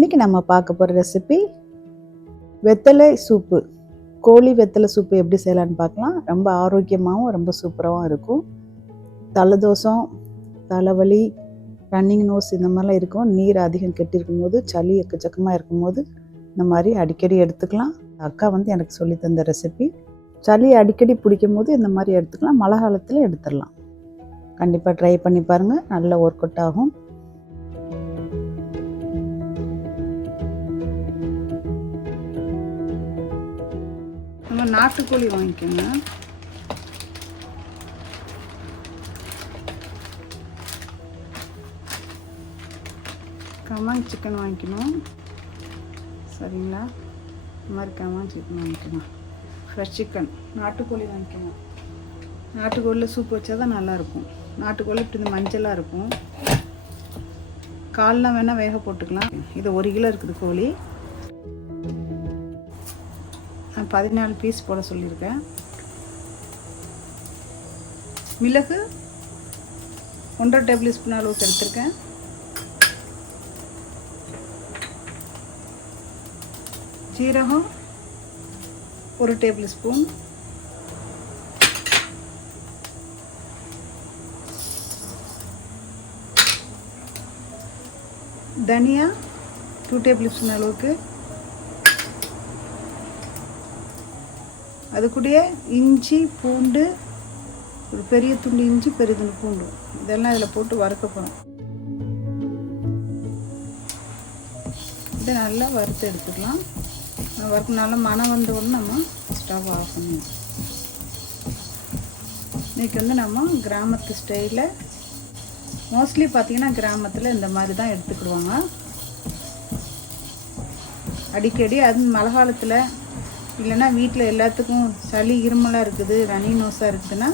இன்றைக்கி நம்ம பார்க்க போகிற ரெசிபி வெத்தலை சூப்பு. கோழி வெத்தலை சூப்பு எப்படி செய்யலான்னு பார்க்கலாம். ரொம்ப ஆரோக்கியமாகவும் ரொம்ப சூப்பராகவும் இருக்கும். தலதோஷம், தலைவலி, ரன்னிங் நோஸ் இந்த மாதிரிலாம் இருக்கும். நீர் அதிகம் கெட்டிருக்கும் போது, சளி எக்கச்சக்கமாக இருக்கும்போது இந்த மாதிரி அடிக்கடி எடுத்துக்கலாம். அக்கா எனக்கு சொல்லி தந்த ரெசிபி. சளி அடிக்கடி பிடிக்கும் போது இந்த மாதிரி எடுத்துக்கலாம். மழை காலத்தில் எடுத்துடலாம். கண்டிப்பாக ட்ரை பண்ணி பாருங்கள், நல்ல ஒர்க் அவுட் ஆகும். நம்ம நாட்டுக்கோழி வாங்கிக்கோங்க. கமாங் சிக்கன் வாங்கிக்கணும். சரிங்களா? இந்த மாதிரி கமாங் சிக்கன் வாங்கிக்கணும். ஃப்ரெஷ் சிக்கன் நாட்டுக்கோழி வாங்கிக்கணும். நாட்டுக்கோழியில் சூப் வச்சா தான் நல்லாயிருக்கும். நாட்டுக்கோழி இப்படி இந்த மஞ்சளாக இருக்கும். கால்லாம் வேணால் வேக போட்டுக்கலாம். இது 1 கிலோ இருக்குது கோழி. நான் 14 பீஸ் போட சொல்லியிருக்கேன். மிளகு 1.5 டேபிள் ஸ்பூன் அளவுக்கு எடுத்திருக்கேன். ஜீரகம் 1 டேபிள் ஸ்பூன். தனியா 2 டேபிள் ஸ்பூன் அளவுக்கு. அது கூடயே இஞ்சி, பூண்டு, ஒரு பெரிய துண்டு இஞ்சி, பெரிய துண்டு பூண்டு, இதெல்லாம் இதில் போட்டு வறுக்க போகிறோம். இதை நல்லா வறுத்து எடுத்துக்கலாம். வறுக்க நல்லா மனம் வந்த உடனே நம்ம ஸ்டவ் ஆஃப் பண்ணணும். இன்றைக்கி நம்ம கிராமத்து ஸ்டைலில், மோஸ்ட்லி பார்த்திங்கன்னா கிராமத்தில் இந்த மாதிரி தான் எடுத்துக்கிடுவாங்க அடிக்கடி. அது மழை காலத்தில் இல்லைன்னா வீட்டில் எல்லாத்துக்கும் சளி இருமலாக இருக்குது, ரன்னிங் நோஸாக இருக்குதுன்னா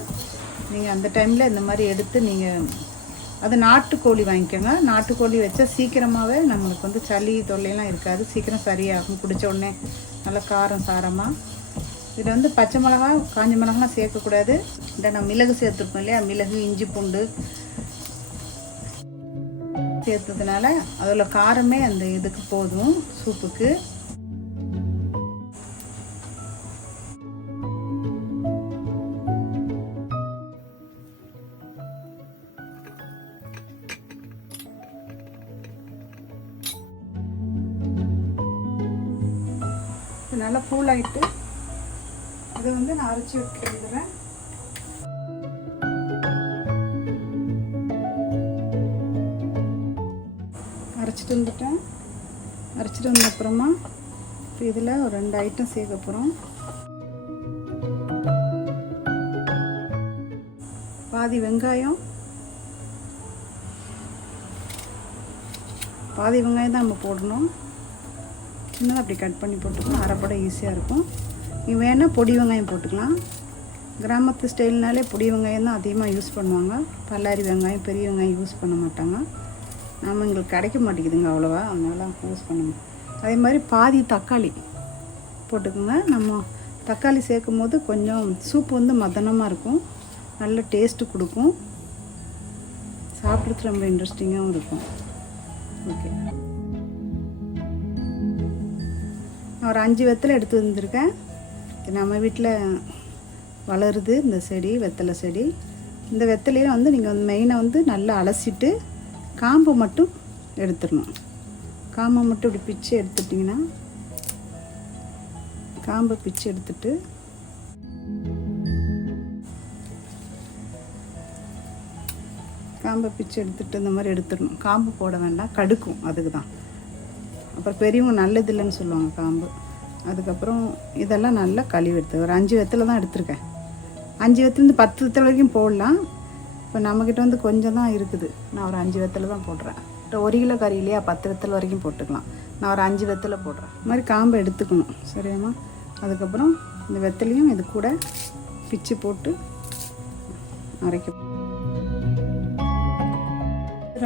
நீங்கள் அந்த டைமில் இந்த மாதிரி எடுத்து நீங்கள் அது நாட்டுக்கோழி வாங்கிக்கோங்க. நாட்டுக்கோழி வச்சா சீக்கிரமாகவே நம்மளுக்கு சளி தொல்லையெல்லாம் இருக்காது. சீக்கிரம் சரியாகும். பிடிச்ச உடனே நல்லா காரம் சாரமாக. இதில் பச்சை மிளகா, காஞ்ச மிளகாலாம் சேர்க்கக்கூடாது. இந்த நம்ம மிளகு சேர்த்துருக்கோம் இல்லையா, மிளகு, இஞ்சி, பூண்டு சேர்த்ததுனால அதில் காரமே அந்த இதுக்கு போதும் சூப்புக்கு. நல்லா கூல் ஆகிட்டு இதை நான் அரைச்சி விட்டுறேன். அரைச்சிட்டு வந்துட்டேன். அரைச்சிட்டு வந்த அப்புறமா இப்போ இதில் ஒரு 2 ஐட்டம் சேர்க்க போகிறோம். பாதி வெங்காயம் தான் நம்ம போடணும். சின்னதாக அப்படி கட் பண்ணி போட்டுக்கலாம். அரைப்பட ஈஸியாக இருக்கும். நீங்கள் வேணால் பொடி வெங்காயம் போட்டுக்கலாம். கிராமத்து ஸ்டைல்னாலே பொடி வெங்காயம் தான் அதிகமாக யூஸ் பண்ணுவாங்க. பல்லாரி வெங்காயம், பெரிய வெங்காயம் யூஸ் பண்ண மாட்டாங்க. எங்களுக்கு கிடைக்க மாட்டேங்குதுங்க அவ்வளோவா, அதனால யூஸ் பண்ணுவோம். அதே மாதிரி பாதி தக்காளி போட்டுக்கோங்க. நம்ம தக்காளி சேர்க்கும் போது கொஞ்சம் சூப்பு மதனமாக இருக்கும், நல்ல டேஸ்ட்டு கொடுக்கும், சாப்பிட்றது ரொம்ப இன்ட்ரெஸ்டிங்காகவும் இருக்கும். ஓகே, நான் ஒரு 5 வெத்தலை எடுத்து வந்திருக்கேன். நம்ம வீட்டில் வளருது இந்த செடி, வெத்தலை செடி. இந்த வெத்தலையும் நீங்கள் மெயினாக நல்லா அலசிட்டு காம்பை மட்டும் எடுத்துடணும். காம்பை மட்டும் இப்படி பிச்சு எடுத்துட்டிங்கன்னா, காம்பை பிச்சு எடுத்துட்டு இந்த மாதிரி எடுத்துடணும். காம்பு போட வேண்டாம், கடுக்கும், அதுக்கு தான். அப்புறம் பெரியவங்க நல்லது இல்லைன்னு சொல்லுவாங்க காம்பு. அதுக்கப்புறம் இதெல்லாம் நல்லா கழுவி எடுத்து ஒரு 5 வெத்தலை தான் எடுத்திருக்கேன். 5 வெத்தலேருந்து 10 வெத்தலை வரைக்கும் போடலாம். இப்போ நம்மக்கிட்ட கொஞ்சம் தான் இருக்குது. நான் ஒரு 5 வெத்தலை தான் போடுறேன். 1 கிலோ கறி இல்லையா, 10 வெத்தலை வரைக்கும் போட்டுக்கலாம். நான் ஒரு 5 வெத்தலை போடுறேன். இது மாதிரி காம்பை எடுத்துக்கணும், சரியாம்மா? அதுக்கப்புறம் இந்த வெத்தலையும் இது கூட பிச்சு போட்டு அரைக்க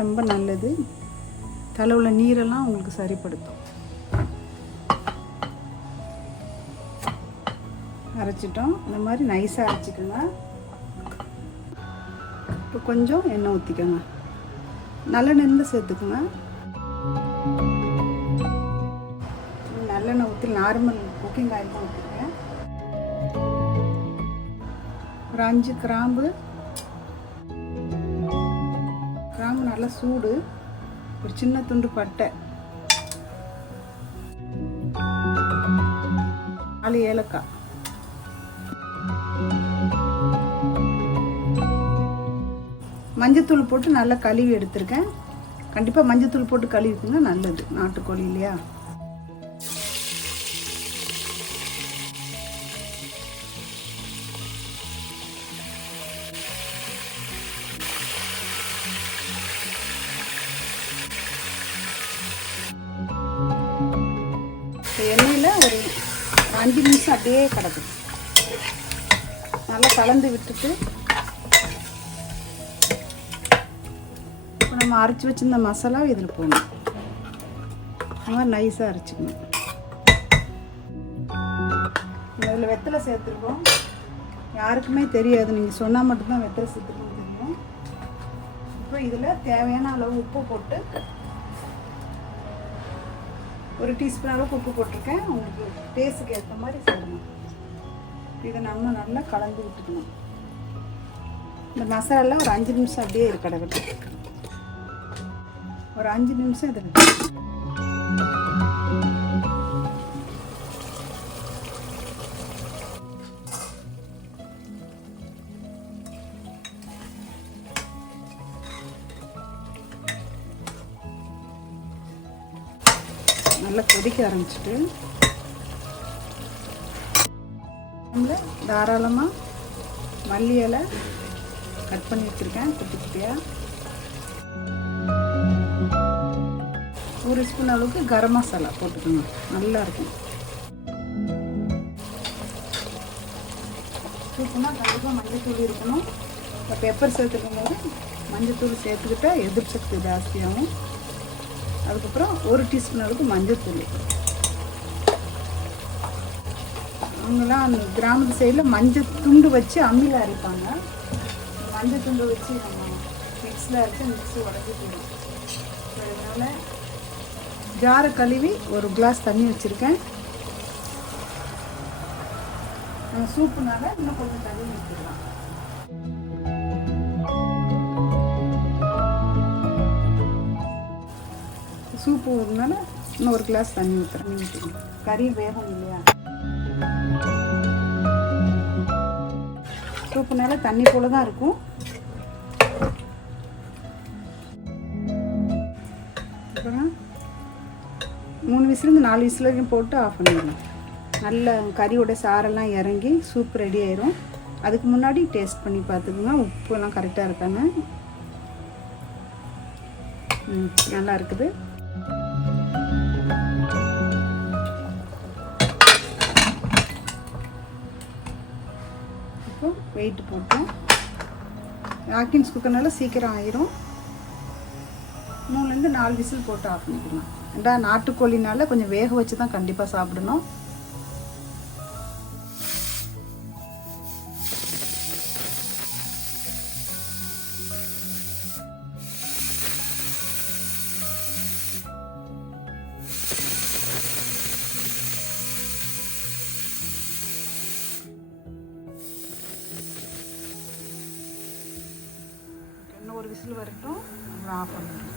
ரொம்ப நல்லது. தலை உள்ள நீரெல்லாம் உங்களுக்கு சரிப்படுத்தும். அரைச்சிட்டோம். இந்த மாதிரி நைஸாக அரைச்சிக்கோங்க. இப்போ கொஞ்சம் எண்ணெய் ஊற்றிக்கோங்க. நல்லெண்ணெய் சேர்த்துக்கோங்க. ஆயில் நார்மல் குக்கிங் ஆயில் தான் ஊற்றிருக்கேன். ஒரு 5 கிராம்பு நல்லா சூடு. ஒரு சின்ன துண்டு பட்டை, 4 ஏலக்காய், மஞ்சத்தூள் போட்டு நல்லா கழுவி எடுத்திருக்கேன். கண்டிப்பாக மஞ்சத்தூள் போட்டு கழுவிக்குங்க, நல்லது, நாட்டுக்கோழி இல்லையா. எண்ணெயில் ஒரு 5 நிமிஷம் அப்படியே கிடக்கும். நல்லா கலந்து விட்டுட்டு இப்போ நம்ம அரைச்சி வச்சிருந்த மசாலா இதில் போடணும். அந்த மாதிரி நைஸாக அரைச்சிக்கணும். இதில் வெத்தலை சேர்த்துருக்கோம். யாருக்குமே தெரியாது, நீங்கள் சொன்னால் மட்டும்தான் வெத்தலை சேர்த்துருக்கோம் தெரியும். இப்போ இதில் தேவையான அளவு உப்பு போட்டு, ஒரு டீஸ்பூன் அளவுக்கு உப்பு போட்டிருக்கேன். உங்களுக்கு டேஸ்ட்டுக்கு ஏற்ற மாதிரி செய்யணும். இதை நம்ம நல்லா கலந்து விட்டுக்கணும். இந்த மசாலா ஒரு 5 நிமிஷம் அப்படியே இருக்கட்டும். ஒரு 5 நிமிஷம் இதில் நல்லா கொதிக்க ஆரம்பிச்சுட்டு நம்மள தாராளமாக மல்லி இலை கட் பண்ணி வச்சுருக்கேன் குட்டி குட்டியாக. 1 ஸ்பூன் அளவுக்கு கரம் மசாலா போட்டுக்கணும், நல்லாயிருக்கும். சூப்புனா கண்டிப்பாக மஞ்சத்தூள் இருக்கணும். இப்போ பெப்பர் சேர்த்துக்கும் போது மஞ்சத்தூள் சேர்த்துக்கிட்டா எதிர்ப்பு சக்தி ஜாஸ்தியாகும். அதுக்கப்புறம் 1 டீஸ்பூன் அளவுக்கு மஞ்சத்தூள். அவங்களாம் அந்த கிராமத்து சைடில் மஞ்சள் துண்டு வச்சு அம்மியில் அரைப்பாங்க. மஞ்சள் துண்டு வச்சு நம்ம மிக்ஸில் அரைச்சி மிக்ஸி உடச்சி போயிடும். அதனால் ஜாரை கழுவி 1 கிளாஸ் தண்ணி வச்சுருக்கேன். சூப்புனால இன்னும் கொஞ்சம் தண்ணி ஊற்றிடலாம். சூப்பு ஊறினால இன்னும் 1 கிளாஸ் தண்ணி ஊற்றிக்கணும். கறி வேகம் இல்லையா, சூப்புனால தண்ணி போல தான் இருக்கும். அப்புறம் 3 விசிலுக்கு 4 விசில் வரைக்கும் போட்டு ஆஃப் பண்ணிடணும். நல்ல கறியோட சாரெல்லாம் இறங்கி சூப் ரெடி ஆயிரும். அதுக்கு முன்னாடி டேஸ்ட் பண்ணி பார்த்துக்குங்க, உப்புலாம் கரெக்டாக இருக்கான்னு. நல்லா இருக்குது. இப்போ வெயிட் போட்டோம். ஆக்கின்ஸ் குக்கர்னால சீக்கிரம் ஆயிரும். 3லேருந்து 4 விசில் போட்டு ஆஃப் பண்ணிக்கலாம். ஏண்டா நாட்டுக்கோழினால கொஞ்சம் வேக வச்சு தான் கண்டிப்பாக சாப்பிடணும். இன்னும் 1 விசில் வரட்டும், அப்புறம் ஆஃப் பண்ணிடுறோம்.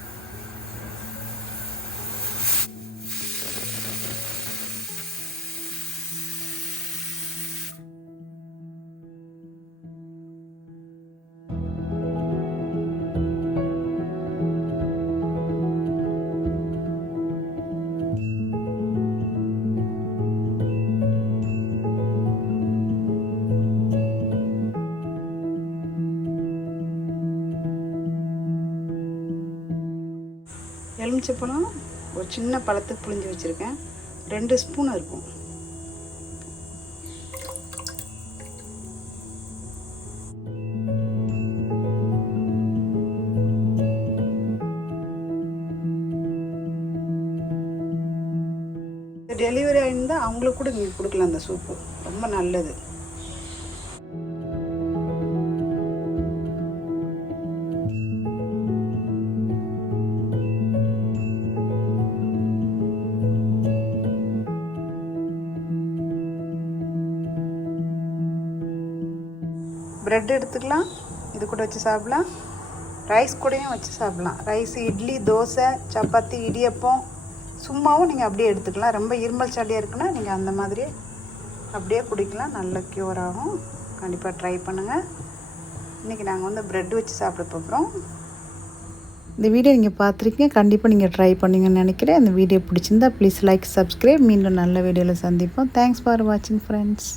எலுமிச்சப்பழம் ஒரு சின்ன பழத்துக்கு புழிஞ்சு வச்சுருக்கேன். 2 ஸ்பூன் இருக்கும். டெலிவரி ஆயிருந்தால் அவங்களுக்கு கூட நீங்கள் கொடுக்கலாம். அந்த சூப்பு ரொம்ப நல்லது. ப்ரெட் எடுத்துக்கலாம், இது கூட வச்சு சாப்பிட்லாம், ரைஸ் கூடயும் வச்சு சாப்பிட்லாம். ரைஸ், இட்லி, தோசை, சப்பாத்தி, இடியப்பம் சும்மாவும் நீங்கள் அப்படியே எடுத்துக்கலாம். ரொம்ப இருமல் சளியாக இருக்குன்னா நீங்கள் அந்த மாதிரி அப்படியே குடிக்கலாம், நல்ல க்யூர் ஆகும். கண்டிப்பாக ட்ரை பண்ணுங்கள். இன்றைக்கி நாங்கள் வந்து ப்ரெட் வச்சு சாப்பிட போகிறோம். இந்த வீடியோ நீங்கள் பார்த்துருக்கீங்க, கண்டிப்பாக நீங்கள் ட்ரை பண்ணுங்கன்னு நினைக்கிறேன். இந்த வீடியோ பிடிச்சிருந்தா ப்ளீஸ் லைக், சப்ஸ்கிரைப். மீண்டும் நல்ல வீடியோவில் சந்திப்போம். தேங்க்ஸ் ஃபார் வாட்சிங் ஃப்ரெண்ட்ஸ்.